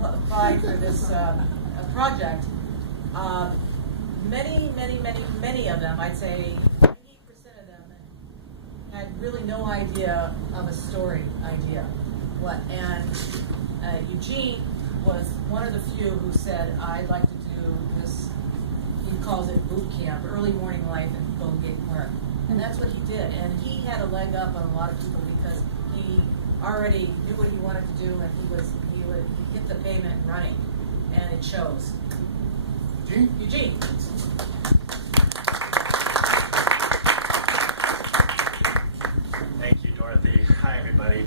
applied for this project, many of them, I'd say 98% of them, had really no idea of a story idea. And Eugene was one of the few who said, I'd like to do this, he calls it boot camp, early morning life in Golden Gate Park. And that's what he did. And he had a leg up on a lot of people because he already knew what he wanted to do, and he would hit the pavement running, and it shows. Eugene. Thank you, Dorothy. Hi, everybody.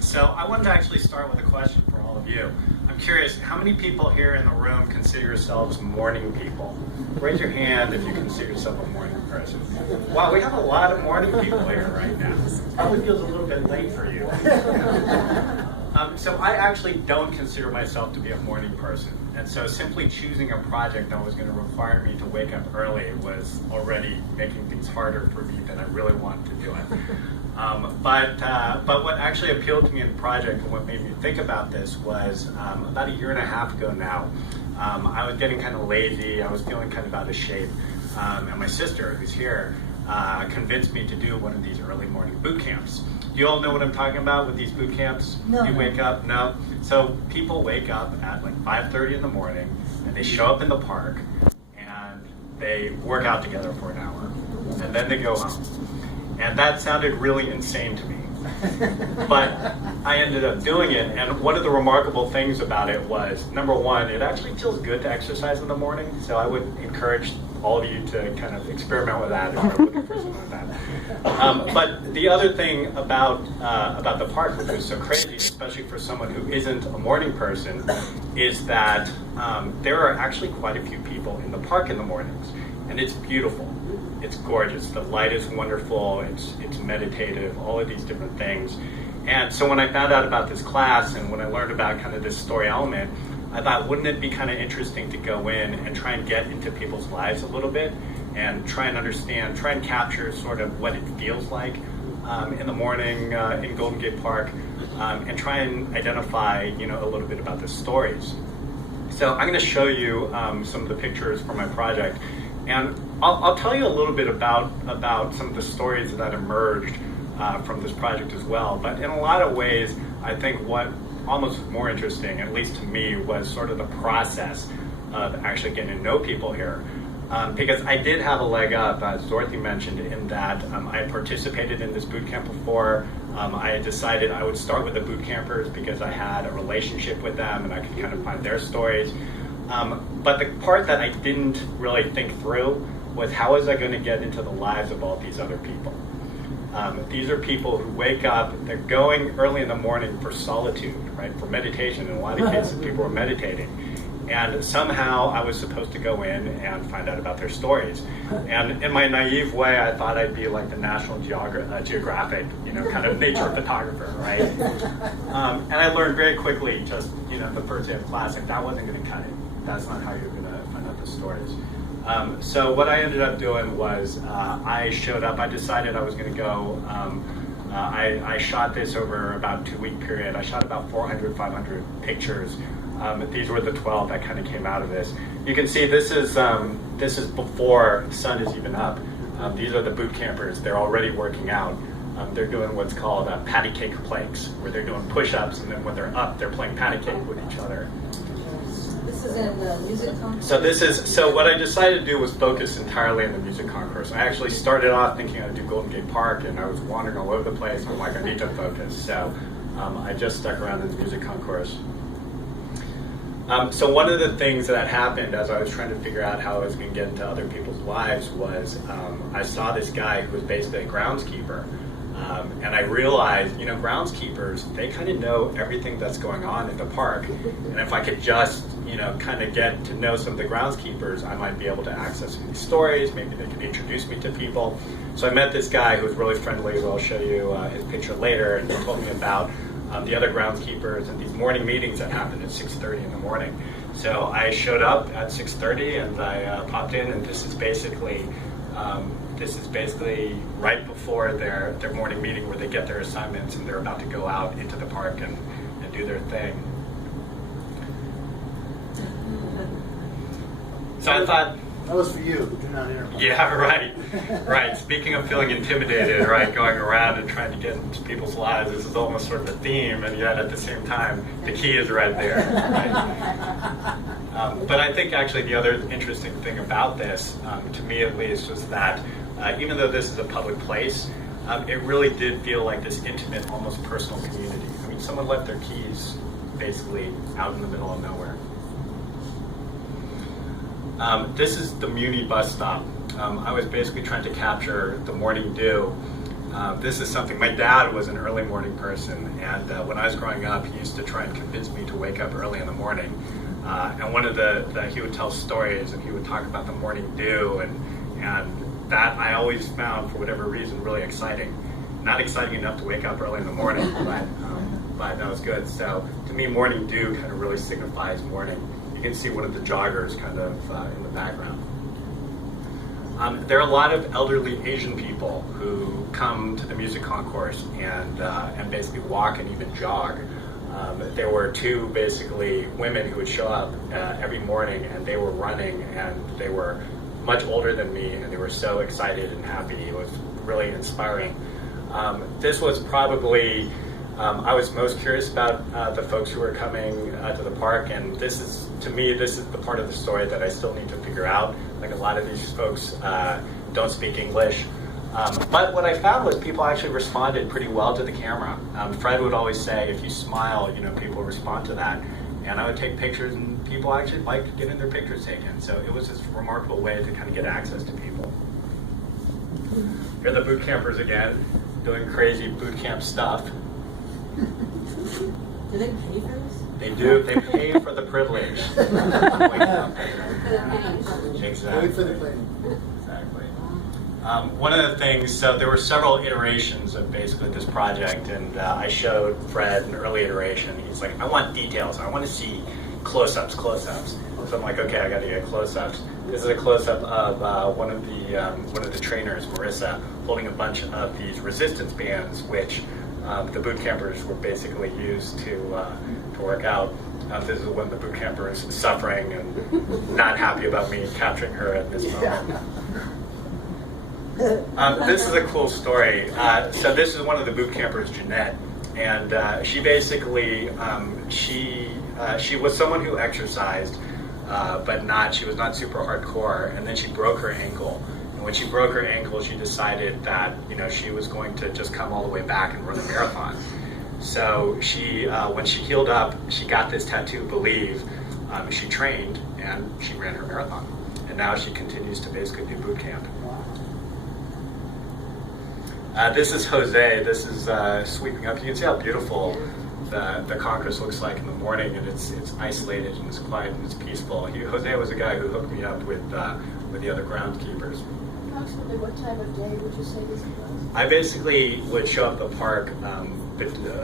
So I wanted to actually start with a question for all of you. I'm curious, how many people here in the room consider yourselves morning people? Raise your hand if you consider yourself a morning person. Wow, we have a lot of morning people here right now. Probably feels a little bit late for you. So I actually don't consider myself to be a morning person. And so simply choosing a project that was going to require me to wake up early was already making things harder for me than I really wanted to do it. But what actually appealed to me in the project and what made me think about this was about a year and a half ago now, I was getting kind of lazy, I was feeling kind of out of shape, and my sister, who's here, convinced me to do one of these early morning boot camps. Do you all know what I'm talking about with these boot camps? No. You wake up? No? So people wake up at like 5:30 in the morning, and they show up in the park, and they work out together for an hour, and then they go home. And that sounded really insane to me. But I ended up doing it, and one of the remarkable things about it was, number one, it actually feels good to exercise in the morning, so I would encourage all of you to kind of experiment with that if you're looking for something like that. But the other thing about the park, which was so crazy, especially for someone who isn't a morning person, is that there are actually quite a few people in the park in the mornings, and it's beautiful. It's gorgeous. The light is wonderful. It's meditative. All of these different things. And so when I found out about this class and when I learned about kind of this story element, I thought, wouldn't it be kind of interesting to go in and try and get into people's lives a little bit and try and understand, try and capture sort of what it feels like in the morning in Golden Gate Park, and try and identify, a little bit about the stories. So I'm going to show you some of the pictures from my project. And I'll tell you a little bit about some of the stories that emerged from this project as well. But in a lot of ways, I think what almost more interesting, at least to me, was sort of the process of actually getting to know people here. Because I did have a leg up, as Dorothy mentioned, in that I had participated in this boot camp before. I had decided I would start with the boot campers because I had a relationship with them and I could kind of find their stories. But the part that I didn't really think through was how was I going to get into the lives of all these other people. These are people who wake up, they're going early in the morning for solitude, right, for meditation. In a lot of cases, people are meditating. And somehow I was supposed to go in and find out about their stories. And in my naive way, I thought I'd be like the National Geographic, kind of nature photographer, right? And I learned very quickly, just, the first day of class, that wasn't going to cut it. That's not how you're going to find out the stories. So what I ended up doing was I showed up. I decided I was going to go. I shot this over about a 2-week period. I shot about 400, 500 pictures. These were the 12 that kind of came out of this. You can see this is before the sun is even up. These are the boot campers. They're already working out. They're doing what's called patty cake planks, where they're doing push-ups, and then when they're up, they're playing patty cake with each other. This is in the music concourse? So what I decided to do was focus entirely on the music concourse. I actually started off thinking I'd do Golden Gate Park, and I was wandering all over the place. I'm like, I need to focus. So I just stuck around in the music concourse. So one of the things that happened as I was trying to figure out how I was going to get into other people's lives was I saw this guy who was basically a groundskeeper. And I realized, groundskeepers, they kind of know everything that's going on in the park. And if I could just, kind of get to know some of the groundskeepers, I might be able to access some of these stories. Maybe they could introduce me to people. So I met this guy who was really friendly, who I'll show you his picture later, and he told me about the other groundskeepers and these morning meetings that happened at 6:30 in the morning. So I showed up at 6:30 and I popped in, and this is basically right before their morning meeting where they get their assignments and they're about to go out into the park and do their thing. So I thought, that was for you, do not interrupt. yeah, right, right. Speaking of feeling intimidated, right, going around and trying to get into people's lives, this is almost sort of a theme, and yet at the same time, the key is right there. Right? But I think actually the other interesting thing about this, to me at least, was that even though this is a public place, it really did feel like this intimate, almost personal community. I mean, someone left their keys basically out in the middle of nowhere. This is the Muni bus stop. I was basically trying to capture the morning dew. This is something, my dad was an early morning person, and when I was growing up, he used to try and convince me to wake up early in the morning. And one of he would tell stories, and he would talk about the morning dew, and that I always found, for whatever reason, really exciting. Not exciting enough to wake up early in the morning, but that was good. So to me, morning dew kind of really signifies morning. You can see one of the joggers kind of in the background. There are a lot of elderly Asian people who come to the music concourse and basically walk and even jog. There were two basically women who would show up every morning, and they were running, and they were much older than me, and they were so excited and happy. It was really inspiring. This was probably I was most curious about the folks who were coming to the park, and this is, to me, this is the part of the story that I still need to figure out. Like, a lot of these folks don't speak English. But what I found was people actually responded pretty well to the camera. Fred would always say, if you smile, people respond to that. And I would take pictures, and people actually liked getting their pictures taken. So it was this remarkable way to kind of get access to people. Here are the boot campers again, doing crazy boot camp stuff. Do they pay for this? They do. They pay for the privilege. Exactly. Wait for the plane. Exactly. One of the things, so there were several iterations of basically this project, and I showed Fred an early iteration. He's like, I want details. I want to see close-ups. So I'm like, okay, I got to get close-ups. This is a close-up of one of the trainers, Marissa, holding a bunch of these resistance bands, which the boot campers were basically used to work out. This is one of the boot campers suffering and not happy about me capturing her at this moment. This is a cool story. So this is one of the boot campers, Jeanette, and she basically she was someone who exercised, but she was not super hardcore, and then she broke her ankle. And when she broke her ankle, she decided that she was going to just come all the way back and run a marathon. So she, when she healed up, she got this tattoo, Believe. She trained and she ran her marathon, and now she continues to basically do boot camp. This is Jose. This is sweeping up. You can see how beautiful the concourse looks like in the morning, and it's isolated and it's quiet and it's peaceful. Jose was a guy who hooked me up with the other groundskeepers. Approximately what time of day would you say this was? I basically would show up at the park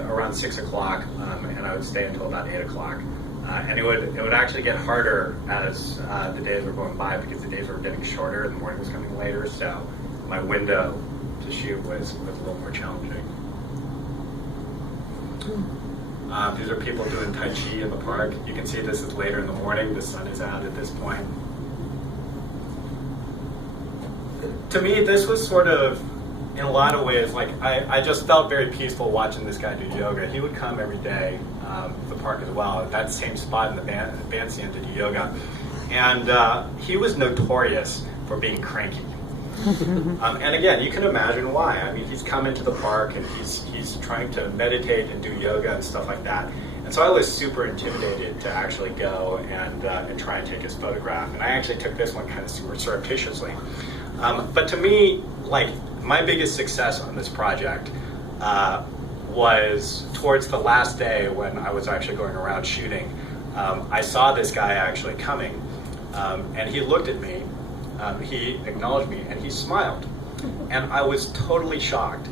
around 6 o'clock, and I would stay until about 8 o'clock. And it would actually get harder as the days were going by, because the days were getting shorter and the morning was coming later. So my window to shoot was a little more challenging. These are people doing Tai Chi in the park. You can see this is later in the morning. The sun is out at this point. To me, this was sort of, in a lot of ways, like I just felt very peaceful watching this guy do yoga. He would come every day to the park as well, at that same spot in the bandstand to do yoga. And he was notorious for being cranky. And again, you can imagine why. I mean, he's come into the park and he's trying to meditate and do yoga and stuff like that. And so I was super intimidated to actually go and try and take his photograph. And I actually took this one kind of super surreptitiously. But to me, like, my biggest success on this project was towards the last day when I was actually going around shooting. I saw this guy actually coming, and he looked at me, he acknowledged me, and he smiled. And I was totally shocked.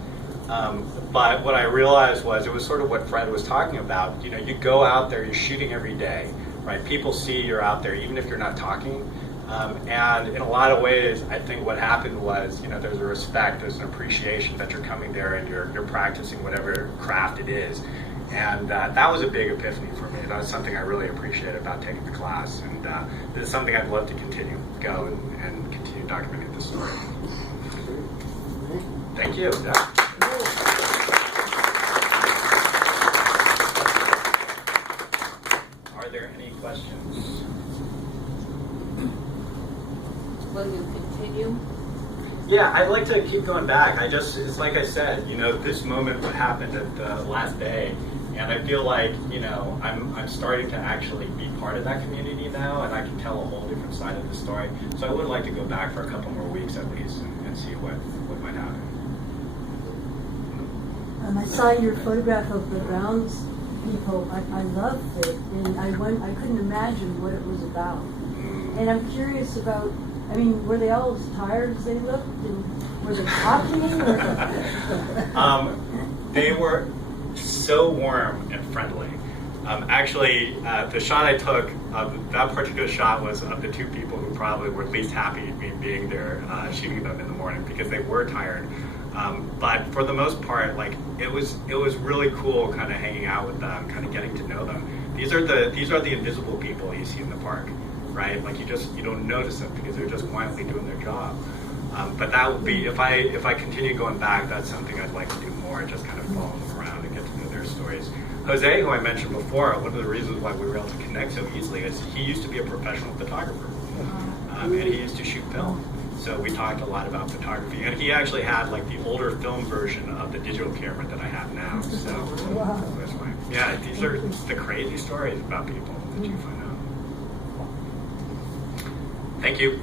But what I realized was, it was sort of what Fred was talking about. You go out there, you're shooting every day, right? People see you're out there, even if you're not talking. And in a lot of ways, I think what happened was, there's a respect, there's an appreciation that you're coming there and you're practicing whatever craft it is. And that was a big epiphany for me. That was something I really appreciated about taking the class. And this is something I'd love to continue, and continue documenting this story. Thank you. Yeah. Are there any questions? Will you continue? Yeah, I'd like to keep going back. It's like I said, this moment happened at the last day, and I feel like, I'm starting to actually be part of that community now, and I can tell a whole different side of the story. So I would like to go back for a couple more weeks at least and see what might happen. I saw your photograph of the grounds people. I loved it, and I couldn't imagine what it was about. And I'm curious about, were they all as tired as they looked? And were they talking? They were so warm and friendly. Actually, the shot I took, that particular shot was of the two people who probably were least happy me being there shooting them in the morning because they were tired. But for the most part, it was really cool kind of hanging out with them, kind of getting to know them. These are the invisible people you see in the park, right? You don't notice them because they're just quietly doing their job. But that would be, if I continue going back, that's something I'd like to do more, just kind of follow them around and get to know their stories. Jose, who I mentioned before, one of the reasons why we were able to connect so easily is he used to be a professional photographer, and he used to shoot film. So we talked a lot about photography, and he actually had the older film version of the digital camera that I have now. So that's fine. Yeah, these are the crazy stories about people that you find out. Thank you.